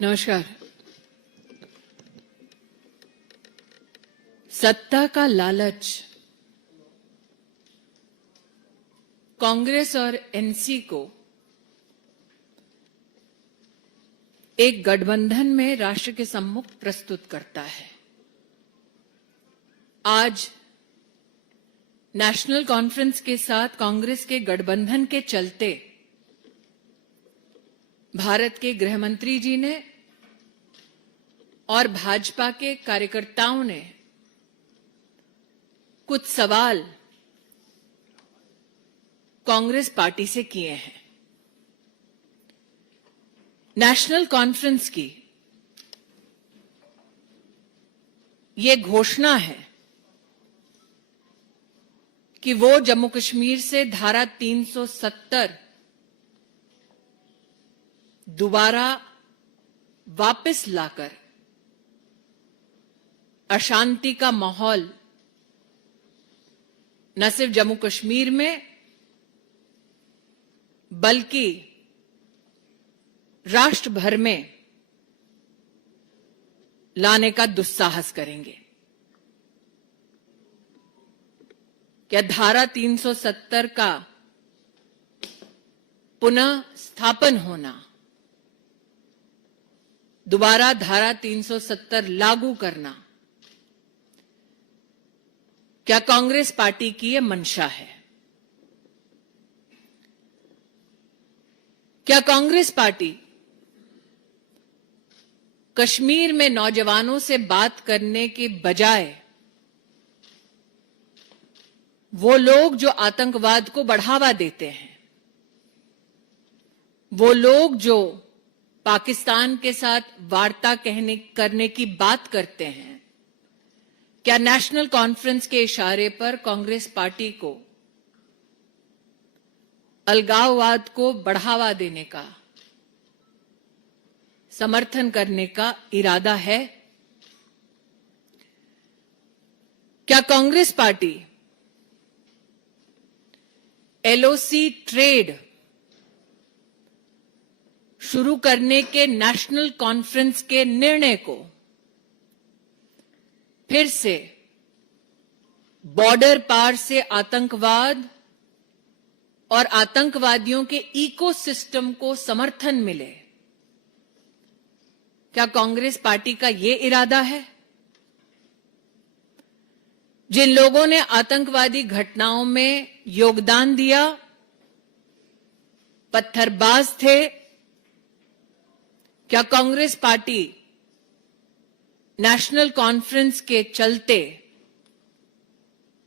नमस्कार। सत्ता का लालच कांग्रेस और एनसी को एक गठबंधन में राष्ट्र के सम्मुख प्रस्तुत करता है। आज नेशनल कॉन्फ्रेंस के साथ कांग्रेस के गठबंधन के चलते भारत के गृह मंत्री जी ने और भाजपा के कार्यकर्ताओं ने कुछ सवाल कांग्रेस पार्टी से किए हैं। नेशनल कॉन्फ्रेंस की ये घोषणा है कि वो जम्मू कश्मीर से धारा 370 दोबारा वापस लाकर अशांति का माहौल न सिर्फ जम्मू कश्मीर में बल्कि राष्ट्र भर में लाने का दुस्साहस करेंगे। क्या धारा 370 का पुनः स्थापन होना, दोबारा धारा 370 लागू करना, क्या कांग्रेस पार्टी की यह मंशा है? क्या कांग्रेस पार्टी कश्मीर में नौजवानों से बात करने के बजाय वो लोग जो आतंकवाद को बढ़ावा देते हैं, वो लोग जो पाकिस्तान के साथ वार्ता करने की बात करते हैं, क्या नेशनल कॉन्फ्रेंस के इशारे पर कांग्रेस पार्टी को अलगाववाद को बढ़ावा देने का, समर्थन करने का इरादा है? क्या कांग्रेस पार्टी एलओसी ट्रेड शुरू करने के नेशनल कॉन्फ्रेंस के निर्णय को फिर से बॉर्डर पार से आतंकवाद और आतंकवादियों के इकोसिस्टम को समर्थन मिले, क्या कांग्रेस पार्टी का ये इरादा है? जिन लोगों ने आतंकवादी घटनाओं में योगदान दिया, पत्थरबाज थे, क्या कांग्रेस पार्टी नेशनल कॉन्फ्रेंस के चलते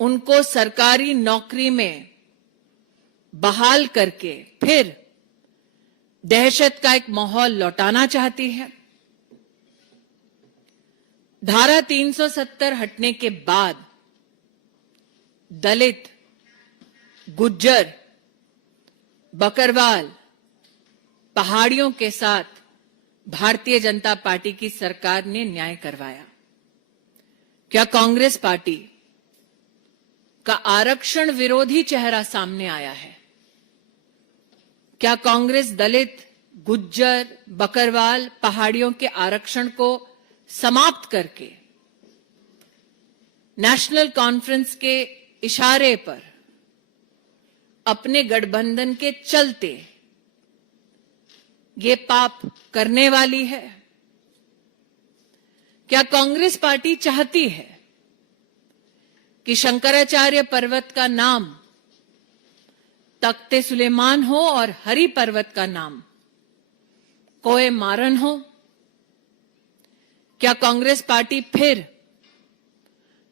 उनको सरकारी नौकरी में बहाल करके फिर दहशत का एक माहौल लौटाना चाहती है? धारा 370 हटने के बाद दलित, गुज्जर, बकरवाल, पहाड़ियों के साथ भारतीय जनता पार्टी की सरकार ने न्याय करवाया। क्या कांग्रेस पार्टी का आरक्षण विरोधी चेहरा सामने आया है? क्या कांग्रेस दलित, गुज्जर, बकरवाल, पहाड़ियों के आरक्षण को समाप्त करके नेशनल कॉन्फ्रेंस के इशारे पर अपने गठबंधन के चलते ये पाप करने वाली है? क्या कांग्रेस पार्टी चाहती है कि शंकराचार्य पर्वत का नाम तख्ते सुलेमान हो और हरि पर्वत का नाम कोए मारन हो? क्या कांग्रेस पार्टी फिर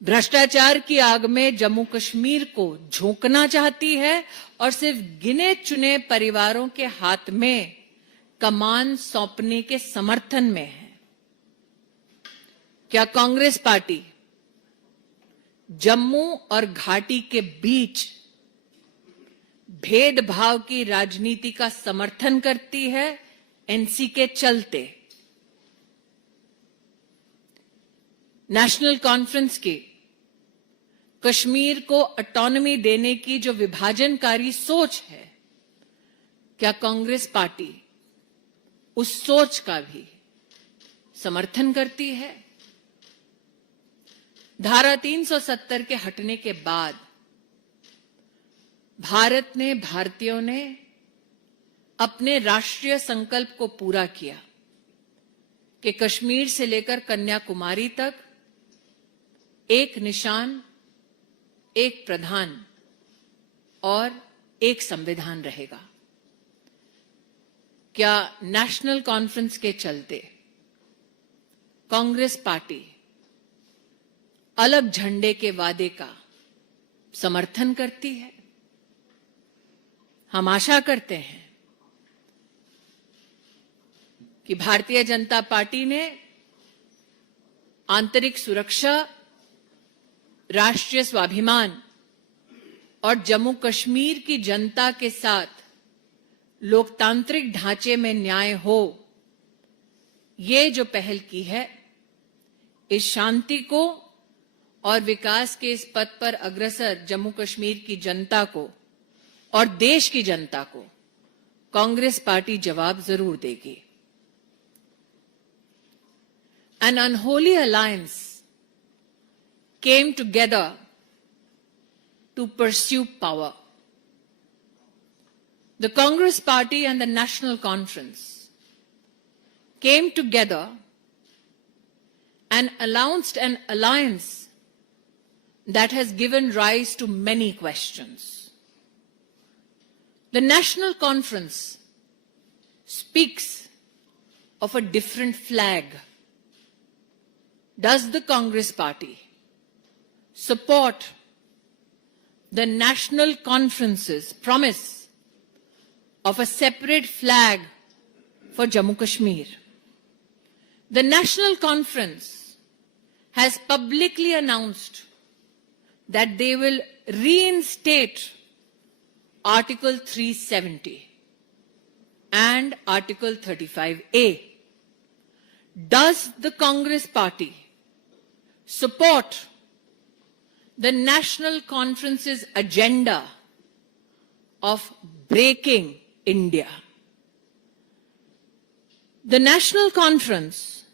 भ्रष्टाचार की आग में जम्मू कश्मीर को झोंकना चाहती है और सिर्फ गिने चुने परिवारों के हाथ में कमान सौंपने के समर्थन में है? क्या कांग्रेस पार्टी जम्मू और घाटी के बीच भेदभाव की राजनीति का समर्थन करती है एनसी के चलते? नेशनल कॉन्फ्रेंस की कश्मीर को ऑटोनॉमी देने की जो विभाजनकारी सोच है, क्या कांग्रेस पार्टी उस सोच का भी समर्थन करती है। धारा 370 के हटने के बाद भारत ने, भारतीयों ने अपने राष्ट्रीय संकल्प को पूरा किया कि कश्मीर से लेकर कन्याकुमारी तक एक निशान, एक प्रधान और एक संविधान रहेगा। क्या नेशनल कॉन्फ्रेंस के चलते कांग्रेस पार्टी अलग झंडे के वादे का समर्थन करती है? हम आशा करते हैं कि भारतीय जनता पार्टी ने आंतरिक सुरक्षा, राष्ट्रीय स्वाभिमान और जम्मू कश्मीर की जनता के साथ लोकतांत्रिक ढांचे में न्याय हो, ये जो पहल की है, इस शांति को और विकास के इस पथ पर अग्रसर जम्मू कश्मीर की जनता को और देश की जनता को कांग्रेस पार्टी जवाब जरूर देगी। An unholy alliance came together to pursue power. The Congress Party and the National Conference came together and announced an alliance that has given rise to many questions. The National Conference speaks of a different flag. Does the Congress Party support the National Conference's promise of a separate flag for Jammu Kashmir? The National Conference has publicly announced that they will reinstate Article 370 and Article 35A. Does the Congress Party support the National Conference's agenda of breaking India? The National Conference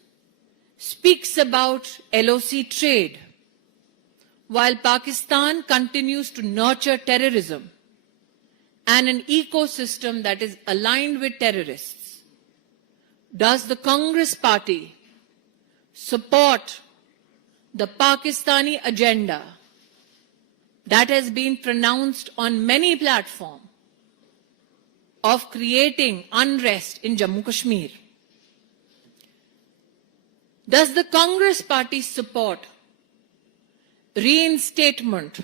speaks about LOC trade while Pakistan continues to nurture terrorism and an ecosystem that is aligned with terrorists. Does the Congress Party support the Pakistani agenda that has been pronounced on many platforms of creating unrest in Jammu Kashmir? Does the Congress Party support reinstatement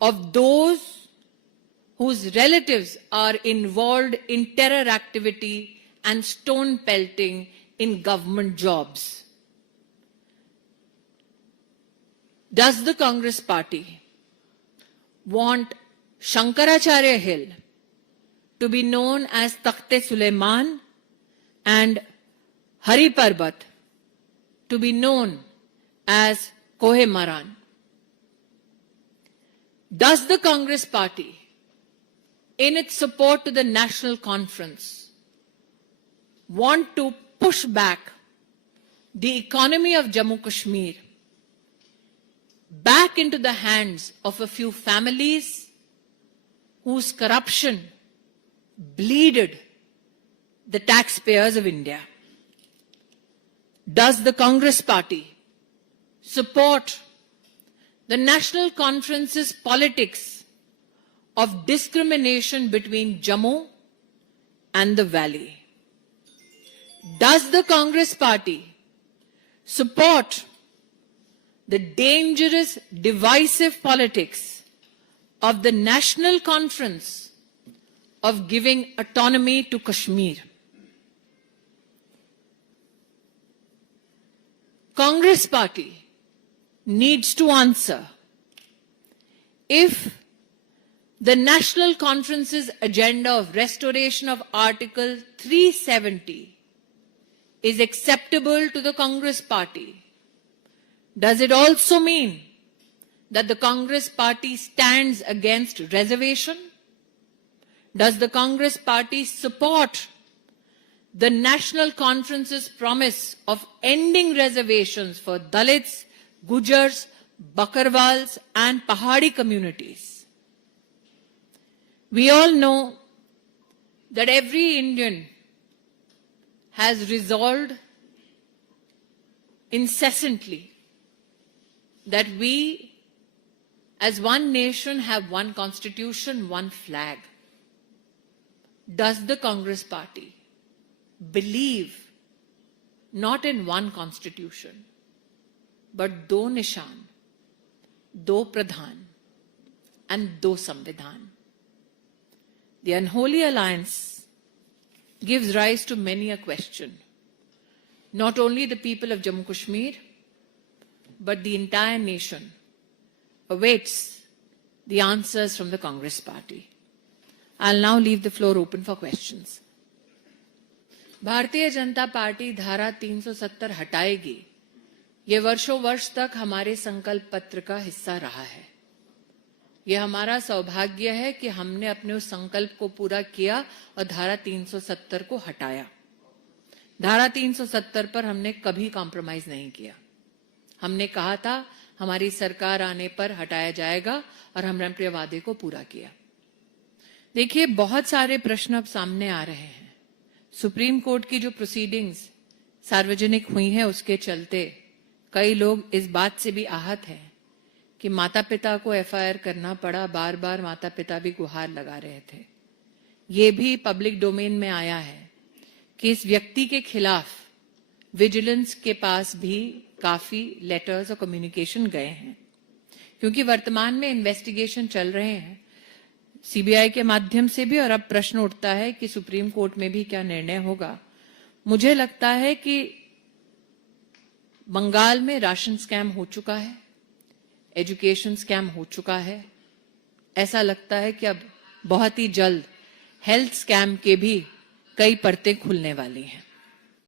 of those whose relatives are involved in terror activity and stone pelting in government jobs? Does the Congress Party want Shankaracharya Hill to be known as Takhte Suleiman and Hari Parbat to be known as Kohe Maran? Does the Congress Party, in its support to the National Conference, want to push back the economy of Jammu Kashmir back into the hands of a few families whose corruption bleeded the taxpayers of India? Does the Congress Party support the National Conference's politics of discrimination between Jammu and the Valley? Does the Congress Party support the dangerous, divisive politics of the National Conference of giving autonomy to Kashmir? Congress Party needs to answer if the National Conference's agenda of restoration of Article 370 is acceptable to the Congress Party. Does it also mean that the Congress Party stands against reservation? Does the Congress Party support the National Conference's promise of ending reservations for Dalits, Gujars, Bakarwals and Pahadi communities. We all know that every Indian has resolved incessantly that we as one nation have one constitution, one flag. Does the Congress party believe not in one constitution, but do nishan, do pradhan and do samvidhan? The unholy alliance gives rise to many a question. Not only the people of Jammu Kashmir, but the entire nation awaits the answers from the Congress party. I'll now leave the floor open for questions. Bharatiya Janata party धारा 370 हटाएगी, ये वर्षों वर्ष तक हमारे संकल्प पत्र का हिस्सा रहा है। ये हमारा सौभाग्य है कि हमने अपने उस संकल्प को पूरा किया और धारा 370 को हटाया। धारा 370 पर हमने कभी कॉम्प्रोमाइज नहीं किया। हमने कहा था हमारी सरकार आने पर हटाया जाएगा और हमने अपने वादे को पूरा किया। देखिए, बहुत सारे प्रश्न अब सामने आ रहे हैं। सुप्रीम कोर्ट की जो प्रोसीडिंग्स सार्वजनिक हुई हैं, उसके चलते कई लोग इस बात से भी आहत हैं कि माता पिता को एफआईआर करना पड़ा, बार बार माता पिता भी गुहार लगा रहे थे। ये भी पब्लिक डोमेन में आया है कि इस व्यक्ति के खिलाफ विजिलेंस के पास भी काफी लेटर्स और कम्युनिकेशन गए हैं, क्योंकि वर्तमान में इन्वेस्टिगेशन चल रहे हैं सीबीआई के माध्यम से भी। और अब प्रश्न उठता है कि सुप्रीम कोर्ट में भी क्या निर्णय होगा। मुझे लगता है कि बंगाल में राशन स्कैम हो चुका है, एजुकेशन स्कैम हो चुका है। ऐसा लगता है कि अब बहुत ही जल्द हेल्थ स्कैम के भी कई परतें खुलने वाली हैं।